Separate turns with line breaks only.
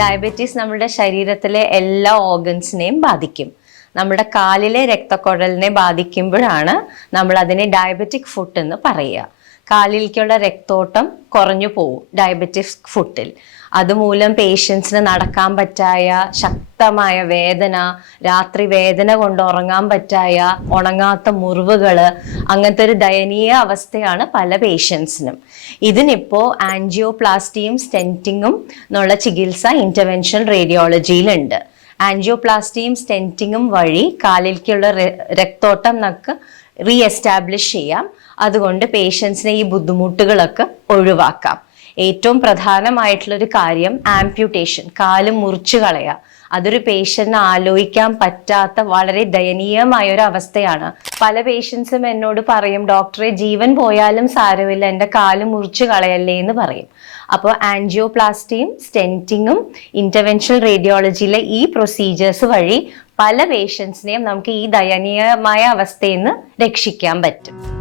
Diabetes നമ്മുടെ ശരീരത്തിലെ എല്ലാ ഓർഗൻസിനെയും ബാധിക്കും. നമ്മുടെ കാലിലെ രക്തക്കുഴലിനെ ബാധിക്കുമ്പോഴാണ് നമ്മൾ അതിനെ ഡയബറ്റിക് ഫുട്ട് എന്ന് പറയുക. കാലിലേക്കുള്ള രക്തോട്ടം കുറഞ്ഞു പോവും ഡയബറ്റിക് ഫുട്ടിൽ അതുമൂലം പേഷ്യൻസിന് നടക്കാൻ പറ്റായ ശക്തമായ വേദന രാത്രി വേദന കൊണ്ട് ഉറങ്ങാൻ പറ്റായ ഉണങ്ങാത്ത മുറിവുകൾ അങ്ങനത്തെ ഒരു ദയനീയ അവസ്ഥയാണ് പല പേഷ്യൻസിനും ഇതിനിപ്പോൾ ആൻജിയോപ്ലാസ്റ്റിയും സ്റ്റെന്റിങ്ങും എന്നുള്ള ചികിത്സ ഇന്റർവെൻഷൻ റേഡിയോളജിയിലുണ്ട് ആൻജിയോപ്ലാസ്റ്റിയും സ്റ്റെന്റിങ്ങും വഴി കാലിലേക്കുള്ള രക്തോട്ടം നമുക്ക് റീ എസ്റ്റാബ്ലിഷ് ചെയ്യാം. അതുകൊണ്ട് പേഷ്യൻസിനെ ഈ ബുദ്ധിമുട്ടുകളൊക്കെ ഒഴിവാക്കാം. ഏറ്റവും പ്രധാനമായിട്ടുള്ള ഒരു കാര്യം ആംപ്യൂട്ടേഷൻ. കാൽ മുറിച്ചു കളയുക. അതൊരു പേഷ്യന്റിന് ആലോചിക്കാൻ പറ്റാത്ത വളരെ ദയനീയമായ ഒരു അവസ്ഥയാണ്. പല പേഷ്യൻസും എന്നോട് പറയും ഡോക്ടറെ ജീവൻ പോയാലും സാരമില്ല എന്റെ കാൽ മുറിച്ചു കളയല്ലേ എന്ന് പറയും. അപ്പോൾ ആൻജിയോപ്ലാസ്റ്റിയും സ്റ്റെന്റിങ്ങും ഇന്റർവെൻഷണൽ റേഡിയോളജിയിലെ ഈ പ്രൊസീജിയേഴ്സ് വഴി പല പേഷ്യൻസിനെയും നമുക്ക് ഈ ദയനീയമായ അവസ്ഥയിൽ നിന്ന് രക്ഷിക്കാൻ പറ്റും.